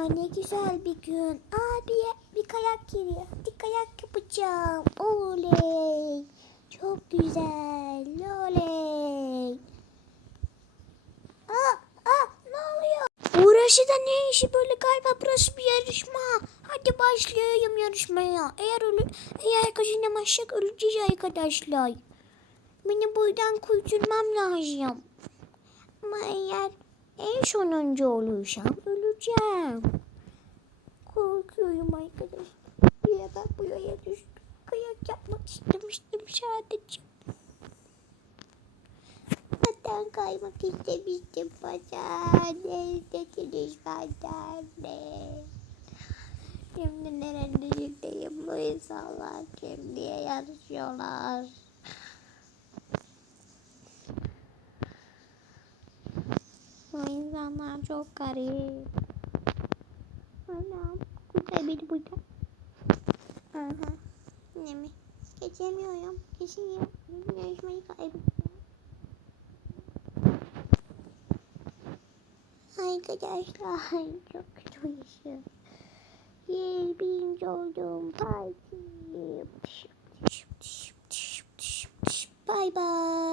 Aa ne güzel bir gün. Aa bir, kayak geliyor. Bir kayak yapacağım. Oley. Çok güzel. Oley. Aa, aa ne oluyor? Burası da ne işi böyle galiba burası bir yarışma. Hadi başlayalım yarışmaya. Eğer ölü, eğer kazanamazsak öleceğiz arkadaşlar. Beni buradan kurtulmam lazım. Ama eğer en sonuncu olursam öleceğim. Korkuyorum arkadaşlar. Ya ben buraya düştüm. Kayak yapmak istemiştim sadece. Zaten kaymak istemiştim bana. Ne dediniz benden ne? Şimdi neredeyim bu insanlar kim diye yarışıyorlar. Bu insanlar çok garip. Buradan. Aha. Ne mi? Geçemiyorum. Geçemiyorum. Yarışmayı kaybettim. Arkadaşlar çok kötü yaşıyorum. Yeni birinci oldum. Parti. Bye bye.